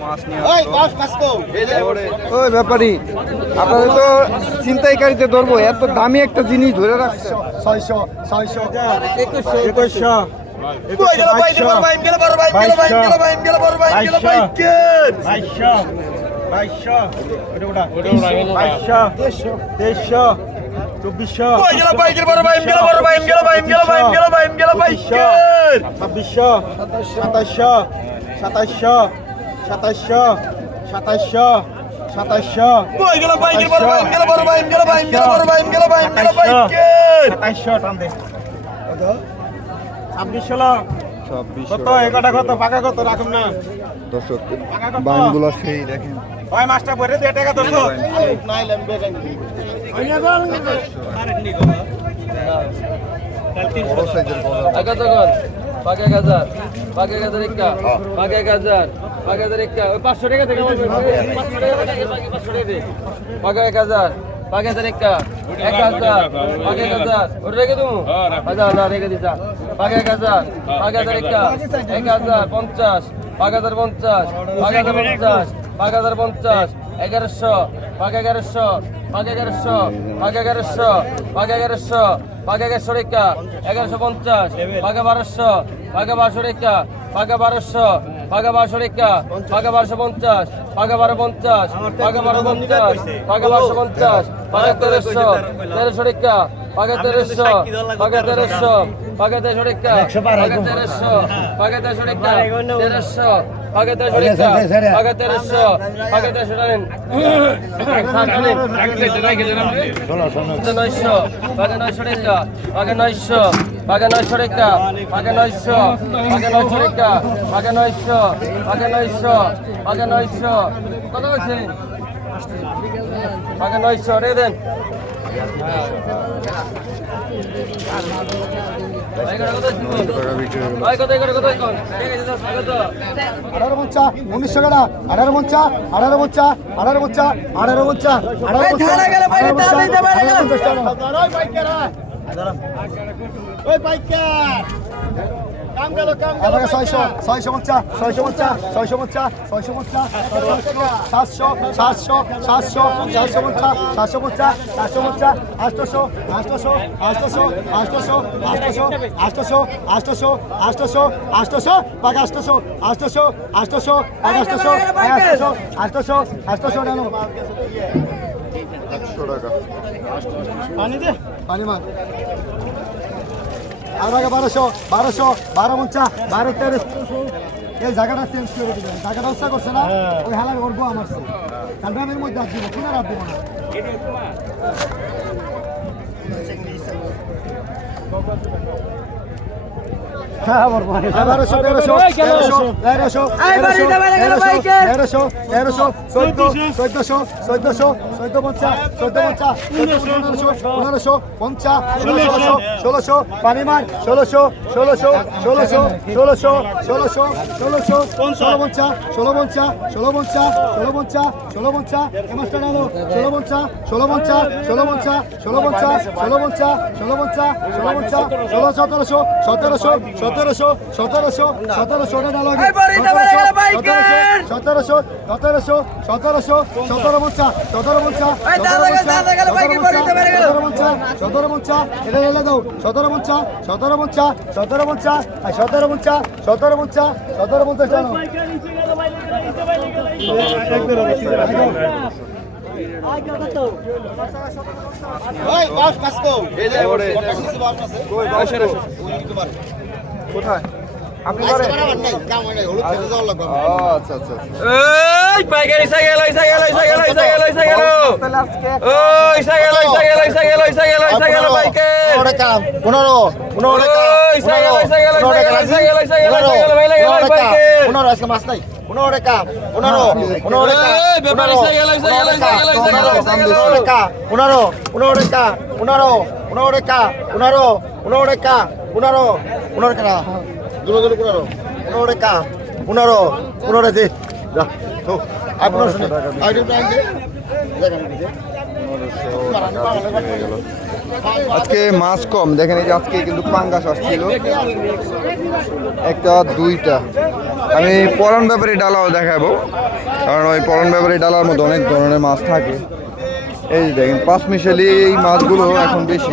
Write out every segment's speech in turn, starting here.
মাছ ওই আপনাদের তো ধরবো এত দামি একটা জিনিস ধরে রাখছে ছয়শো ছয়শো একুশশো দেড়শো চব্বিশশো সাতাশশো সাতাশশো সাতাশশো সাতাশশো সাতাশশো সাতাশশো টান দে। ছাব্বিশশো। কত? এগারোটা কত? পাকা কত? রাখুন না। দর্শক বানগুলো সেই দেখেন। ওই মাছটা ভরে পাকে এক হাজার হাজার একটা পাকে এক হাজার একটা। পাঁচশো টাকা থেকে পাকে এক হাজার পাকে হাজার একটা। এক হাজার পাকে এক হাজার রেখে দেবো? হাজার না রেখে দিছা পাকে হাজার একটা। এক হাজার পঞ্চাশ পাঁচ হাজার পঞ্চাশ পাঁচ হাজার পঞ্চাশ পাঁচ হাজার পঞ্চাশ, এগারোশো পাঁচ এগারোশো পাঁচ এগারোশো পাঁচ এগারোশো পাঁচ এগারোশো পাঁচ এগারোশো রেখা এগারোশো পঞ্চাশ পাঁচ বারোশো পাঁচ বারোশো রেখা পাঁচ বারোশো পাঁচ বারোশো রেখা পাঁচ বারোশো পঞ্চাশ পাঁচ বারো পঞ্চাশ পাঁচ বারো পঞ্চাশ পাঁচ বারোশো পঞ্চাশ পাঁচ তেরোশো তেরোশো রেখা পাঁচ তেরোশো পাঁচ তেরোশো পাঁচ তেরোশো রেখা পাঁচ তেরোশো পাঁচ তেরোশো রেখা তেরোশো কত আছে আগে নয়শো রে দেন। কত কত কত? আঠারো পঞ্চা উনিশশো কাটা আঠারো পঞ্চা আঠারো পঞ্চা আঠারো পঞ্চা আঠারো পঞ্চা আঠারো পঞ্চা ওই বাইকার আমাকে ছয়শো ছয়শো মঞ্চা ছয়শো মঞ্চা ছয়শো মঞ্চা ছয়শো মঞ্চা সাতশো সাতশো সাতশো সাতশো মঞ্চা সাতশো মঞ্চা সাতশো মঞ্চা আটশোশো আটশোশো আটশোশো আটশোশো আটশোশো আটশোশো আটশোশো আটশোশো পাকা আটশোশো আটশোশো আটশোশো পাকা আটশোশো আটশোশো আটশোশো আটশোশো নেন একশো টাকা পানি মার আমাকে বারোশো বারোশো বারো পঞ্চা বারো তেরো এই জায়গাটা চেঞ্জ করে দিবেন। জায়গাটা উৎসাহ করছে না? ওই হেলার করব আমার কালড্রামের মধ্যে আর দিব কিনার আর দিব না। Thank তেরোশো ষোলোশো পানিমান ষোলোশো ষোলোশো ষোলোশো ষোলোশো ষোলোশো ষোলোশো ষোলো পঞ্চা ষোলো পঞ্চা ষোলো পঞ্চা ষোলো পঞ্চা ষোলো পঞ্চা এমাসটা নানো ষোলো পঞ্চা ষোলো পঞ্চা ষোলো পঞ্চা ষোলো পঞ্চা ষোলো পঞ্চা ষোলো পঞ্চা ষোলো পঞ্চা ষোলো সতেরোশো সতেরোশো সতেরোশো সতেরোশো সতেরোশো সতেরোশো সতেরোশো সতেরোশো সতেরো পঞ্চা সতেরো পঞ্চা সতেরো পঞ্চা এটা এলে দাও সতেরো পঞ্চা সতেরো পঞ্চা সতেরো পঞ্চা আর সতেরো পঞ্চা সতেরো পঞ্চা সতেরো পঞ্চাশ জানো কোথায়? আপনি করেন আচ্ছা আচ্ছা এই পাইকারি সাইকেল এই সাইকেল এই সাইকেল এই সাইকেল এই সাইকেল ওই সাইকেল এই সাইকেল এই সাইকেল এই সাইকেল এই সাইকেল বাইকে ওরে কাম 15 15 ওরে কাম এই সাইকেল এই সাইকেল এই সাইকেল এই সাইকেল এই সাইকেল এই সাইকেল ভাই লাগে বাইকে 15 আজকে মাস নাই 15 ওরে কাম 15 15 ওরে কাম এই ব্যাপারি সাইকেল এই সাইকেল এই সাইকেল এই সাইকেল এই সাইকেল ওরে কাম 15 15 ওরে কাম 15 15 দুটো পনেরো। পনেরো টাকা পনেরো পনেরো দে। যা তো আর পনেরো শুনে আর পনেরোশো টাকা বিক্রি গেল। আজকে মাছ কম। দেখেন এই যে আজকে কিন্তু পাঙ্গাস আসছিল। একটা দুইটা। আমি পরন ব্যাপারে ডালাও দেখাবো। কারণ ওই পরন ব্যাপারে ডালার মধ্যে অনেক ধরনের মাছ থাকে। এই যে দেখেন পাঁচ মিশালি এই মাছগুলো এখন বেশি।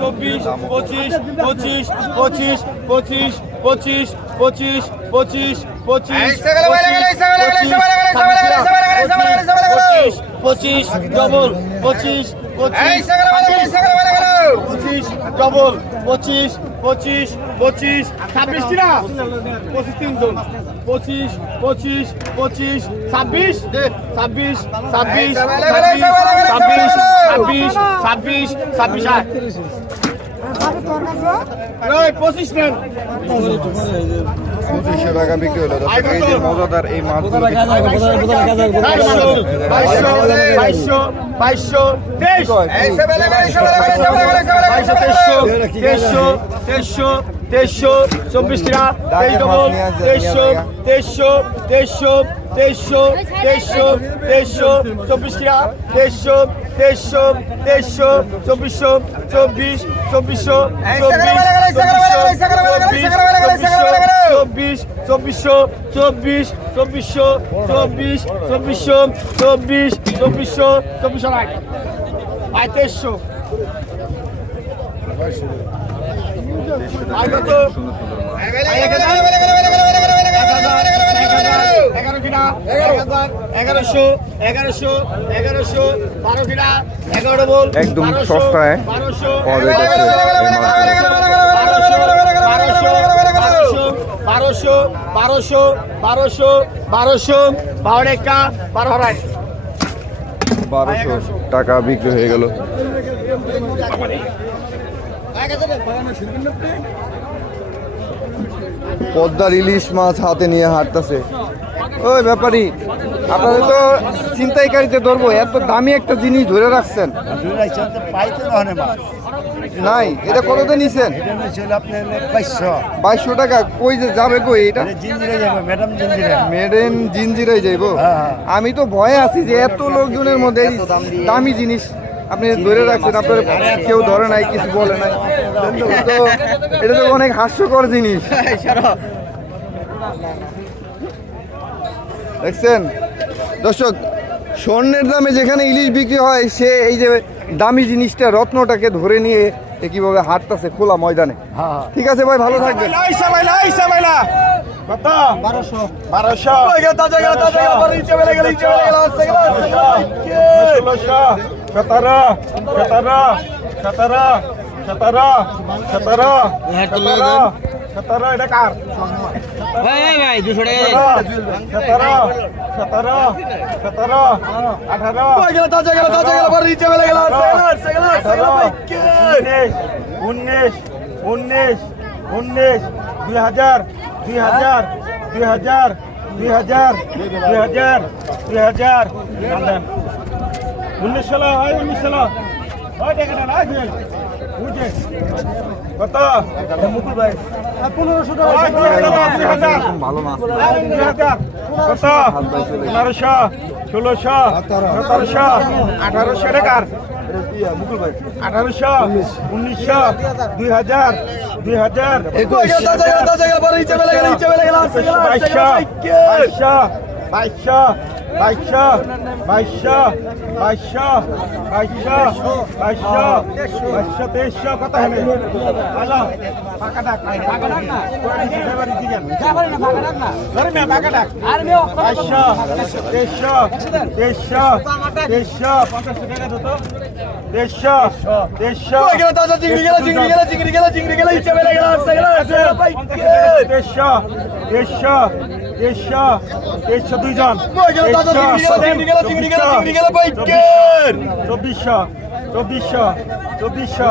চব্বিশ পঁচিশ পঁচিশ পঁচিশ পঁচিশ পঁচিশ পঁচিশ পঁচিশ পঁচিশ পঁচিশ পঁচিশ ডবল পঁচিশ পঁচিশ পঁচিশ ডবল পঁচিশ পঁচিশ পঁচিশ ছাব্বিশটি না পঁচিশ তিনজন পঁচিশ পঁচিশ পঁচিশ ছাব্বিশ ছাব্বিশ ছাব্বিশ ছাব্বিশ ছাব্বিশ ছাব্বিশ ছাব্বিশ নেন পঁচিশশো টাকা বিক্রি হলো দর্শক এই যে মজাদার এই মাছগুলো বাইশশো বাইশশো বাইশশো তেইশ বাইশশো তেইশশো তেইশশো তেইশশো তেইশশো চব্বিশ টাকা তেইশ ডবল তেইশশো তেইশশো তেইশশো তেইশশো তেইশশো তেইশশো চব্বিশ টাকা তেইশশো তেইশশো তেইশশো চব্বিশশো চব্বিশ চব্বিশশো চব্বিশ চব্বিশশো চব্বিশ চব্বিশশো চব্বিশ চব্বিশশো চব্বিশ চব্বিশশো চব্বিশশো আয় তেইশশো আয় কত এগারো কিনা এক হাজার এগারোশো এগারোশো এগারোশো বারো কিনা এগারো বল একদম সস্তায় বারোশো বারোশো বারোশো বারোশো বারোশো বারো একা বারো হারায় বারোশো টাকা বিক্রি হয়ে গেল পদ্মার ইলিশ মাছ হাতে নিয়ে হাঁটতেছে। ওই ব্যাপারী, আপনাদের তো ছিনতাইকারীতে ধরবো, এত দামি একটা জিনিস ধরে রাখছেন। নাই, এটা কততে নিছেন? বাইশশো টাকা, কই যে যাবে কই এটা? জিঞ্জিরে যাবে ম্যাডাম জিঞ্জিরে মেড ইন জিঞ্জিরাই যাইবো। আমি তো ভয়ে আছি যে এত লোকজনের মধ্যে দামি জিনিস আপনি ধরে রাখছেন, আপনার কেউ ধরে নাই, কিছু বলে নাই। এটা তো অনেক হাস্যকর জিনিস। দেখছেন? দর্শক স্বর্ণের দামে যেখানে ইলিশ বিক্রি হয় সে এই যে দামি জিনিসটা রত্নটাকে ধরে নিয়ে এ কীভাবে হাঁটতেছে খোলা ময়দানে। ঠিক আছে ভাই ভালো থাকবে সতেরো সতেরো সতেরো। সতেরো সতেরো সতেরো সতেরো এটা কার? সতেরো সতেরো সতেরো আঠারো উনিশ উনিশ উনিশ দুই হাজার দুই হাজার দুই হাজার দুই হাজার দুই হাজার দুই হাজার। উনিশ ষোলো হয় উনিশ ষোলো। হয় কত মুকুল ভাই পনেরোশো হাজার ভালো মাছ কত পনেরোশো ষোলোশো সতেরোশো আঠারোশো টাকার আঠারোশো উনিশশো দুই হাজার দুই হাজার বাইশশো বাইশশো বাইশশো বাইশশো বাইশশো বাইশশো বাইশশো তেইশশো কত হবে? ভালো। পাকা ডাক পাকা ডাক না? বাইশশো তেইশশো তেইশশো তেইশশো পঞ্চাশ চিংড়ি গেল চিংড়ি গেল চিংড়ি গেল চিংড়ি বেড়ে গেল দেড়শো দেড়শো দেড়শো দুইজন। চব্বিশশো চব্বিশশো চব্বিশশো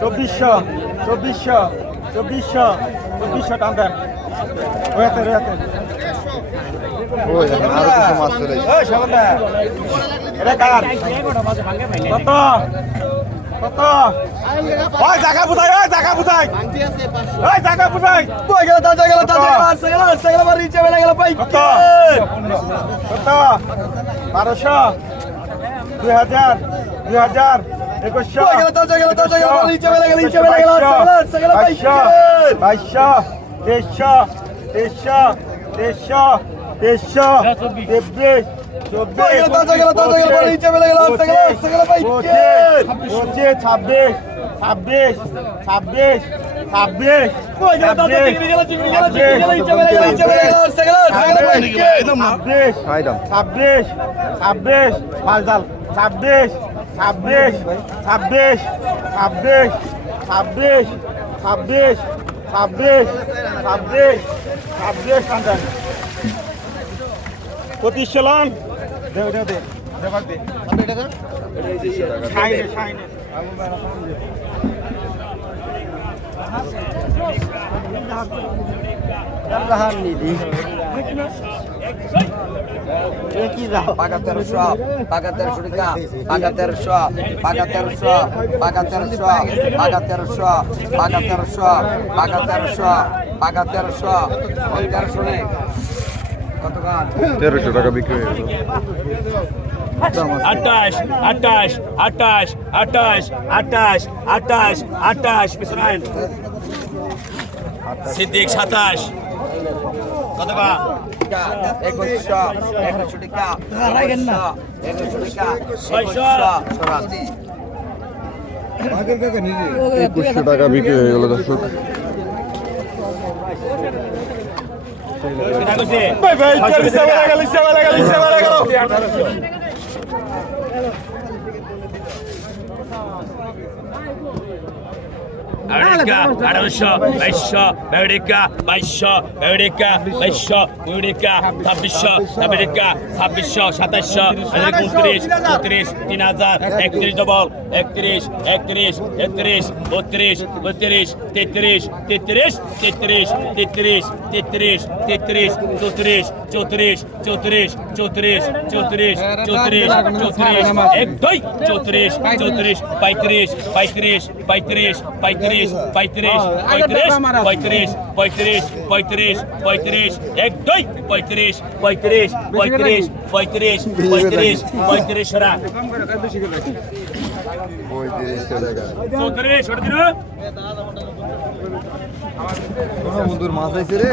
চব্বিশশো চব্বিশশো চব্বিশশো চব্বিশশো টান দেন। রয়েছে রয়েছে এটা কার? কত? কত ওই জায়গা বুঝাই ওই জায়গা বুঝাই ওই জায়গা বুঝাই ওই গেল তা গেল তা গেল সেগেল সেগেল বাড়ি চেবে গেল ভাই কত কত 1200 2000 2000 2100 ওই গেল তা গেল তা গেল বাড়ি চেবে গেল চেবে গেল ছাব্বিশ ছাব্বিশ ছাব্বিশ ছাব্বিশ ছাব্বিশ ছাব্বিশ ছাব্বিশ ছাব্বিশ ছাব্বিশ ছাব্বিশ ছাব্বিশ ছাব্বিশ ছাব্বিশ ছাব্বিশ ছাব্বিশ সন্তান পঁচিশ দে দে দে। দেবার দে সাইনে সাইনে পাকা তেরোশো পাকা তেরোশো টাকা পাকা তেরোশো পাকা তেরোশো পাকা তেরোশো পাকা তেরোশো পাকা তেরোশো পাকা তেরোশো পাকা তেরোশো ওই তেরোশো নেই কত গান তেরোশো টাকা বিক্রি হয়ে গেল। আটাশ আটাশ আটাশ আটাশ আটাশ আটাশ আটাশ পিছনায় সিদ্দিক সাতাশ। কত বা একুশশো টাকা একুশশো টাকা ভাই ভাই চল সেবা লাগা সেবা লাগা সেবা লাগা আমেরিকা আঠারোশো বাইশশো আমেরিকা বাইশশো আমেরিকা বাইশশো আমেরিকা ছাব্বিশশো আমেরিকা ছাব্বিশশো সাতাশশো উনত্রিশ উনত্রিশ তিন হাজার একত্রিশ ডবল একত্রিশ একত্রিশ একত্রিশ বত্রিশ বত্রিশ তেত্রিশ তেত্রিশ তেত্রিশ তেত্রিশ তেত্রিশ তেত্রিশ চৌত্রিশ চৌত্রিশ চৌত্রিশ চৌত্রিশ চৌত্রিশ চৌত্রিশ চৌত্রিশ এক দুই চৌত্রিশ চৌত্রিশ পঁয়ত্রিশ পঁয়ত্রিশ পঁয়ত্রিশ পঁয়ত্রিশ পঁয়ত্রিশ পঁয়ত্রিশ পঁয়ত্রিশ পঁয়ত্রিশ পঁয়ত্রিশ এক দুই পঁয়ত্রিশ পঁয়ত্রিশ পঁয়ত্রিশ পঁয়ত্রিশ পঁয়ত্রিশ পঁয়ত্রিশ সরা চৌত্রিশ সরা দিন বন্ধুর মাছ আইছে রে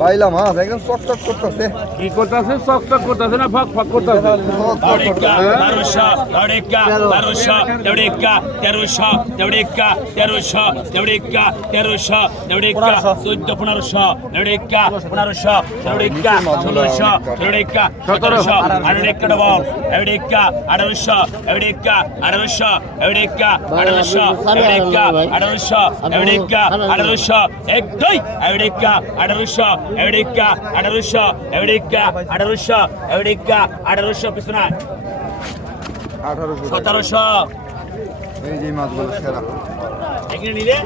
পাইলা মাছ একদম চকচক করতেছে কি করতেছে চক চক করতেছে না ফক ফক করতেছে Tarusha, Teoreca, Terusha, Teoreca, Terusha, Teoreca, Terusha, Teoreca, চোদ্দ পনেরোশো Teoreca, পনেরোশো Teoreca, ষোলোশো Teoreca, সতেরোশো Teoreca ডবল Teoreca, আঠারোশো Teoreca, আঠারোশো এক দুই Teoreca, আঠারোশো എവിടേക്ക അടറുഷ എവിടേക്ക അടറുഷ എവിടേക്ക അടറുഷ പിസ്നാൻ সতেরোশো এখানে নিলে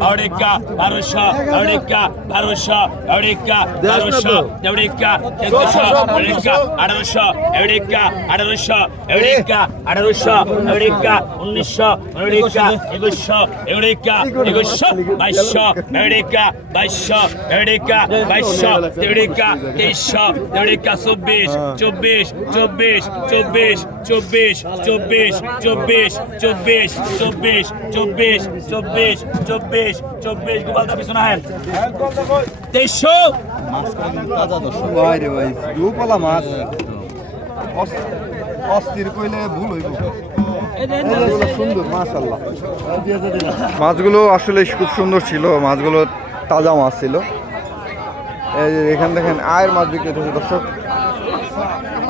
আউরিকা বারোশো আউরিকা বারোশো আউরিকা বারোশো দেউরিকা তেরোশো আউরিকা আঠারোশো আউরিকা আঠারোশো আউরিকা আঠারোশো আউরিকা উনিশশো আউরিকা একুশশো আউরিকা একুশশো, বাইশশো আউরিকা বাইশশো আউরিকা বাইশশো দেউরিকা তেইশশো দেউরিকা চব্বিশ চব্বিশ চব্বিশ চব্বিশ চব্বিশ চব্বিশ চব্বিশ চব্বিশ চব্বিশ চব্বিশ চব্বিশ চব্বিশ চব্বিশ তেইশশো। ভাই রে ভাই দুপালা মাছ অস্থির কইলে ভুল সুন্দর মাছগুলো আসলে খুব সুন্দর ছিল, মাছগুলো তাজা মাছ ছিল। এখান দেখেন, আয়ের মাছ বিক্রি হচ্ছে, দর্শক।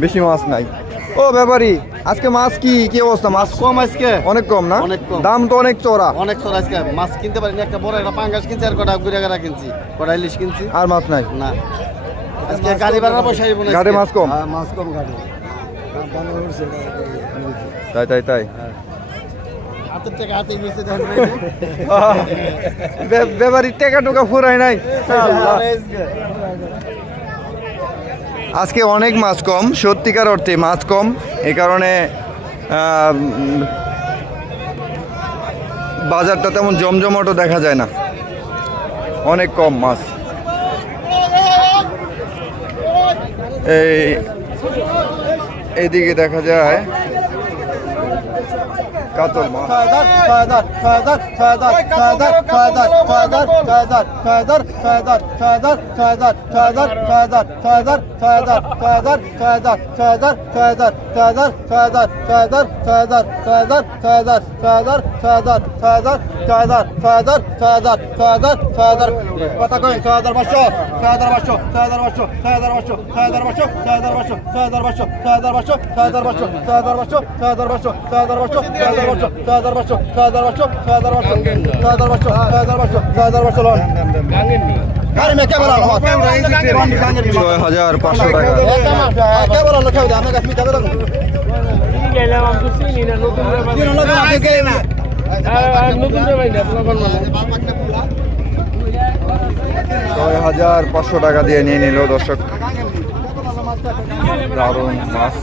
বেশি মাছ নাই। ও ব্যাপারি আজকে মাছ কি কি অবস্থা? মাছ কম আজকে? অনেক কম না? অনেক কম। দাম তো অনেক চড়া অনেক চড়া আজকে। মাছ কিনতে পারিনি। একটা বড় একটা পাঙ্গাস কিনছি আর কটা গুড়া গাড়া কিনছি। কটা ইলিশ কিনছি। আর মাছ নাই? না। আজকে গাড়ি ভাড়া পয়সা ঘাটে মাছ কম? মাছ কম গাড়ি। তাই তাই তাই। হাতের টাকা টাকা টুকা ফুরায় নাই। আজকে অনেক মাছ কম, সত্যিকার অর্থে মাছ কম, এ কারণে বাজারটা তেমন জমজমাটও দেখা যায় না। অনেক কম মাছ। এই এদিকে দেখা যায় কাতল মাছ কথা কই ছয় হাজার পাঁচশো ছয় হাজার পাঁচশো ছয় হাজার পাঁচশো ছয় হাজার পাঁচশো ছয় হাজার পাঁচশো ছয় হাজার পাঁচশো ছয় হাজার পাঁচশো ছয় হাজার পাঁচশো ছয় হাজার পাঁচশো ছয় হাজার পাঁচশো ছয় হাজার পাঁচশো ছয় হাজার পাঁচশো ছয় হাজার পাঁচশো ছয় হাজার পাঁচশো ছয় হাজার পাঁচশো ছয় হাজার পাঁচশো ছয় হাজার পাঁচশো ছয় হাজার পাঁচশো ছয় হাজার পাঁচশো লোন গাড়ি মে ক্যামেরা ছয় হাজার পাঁচশো টাকা দিয়ে নিয়ে নিল দর্শক। দারুণ মাছ।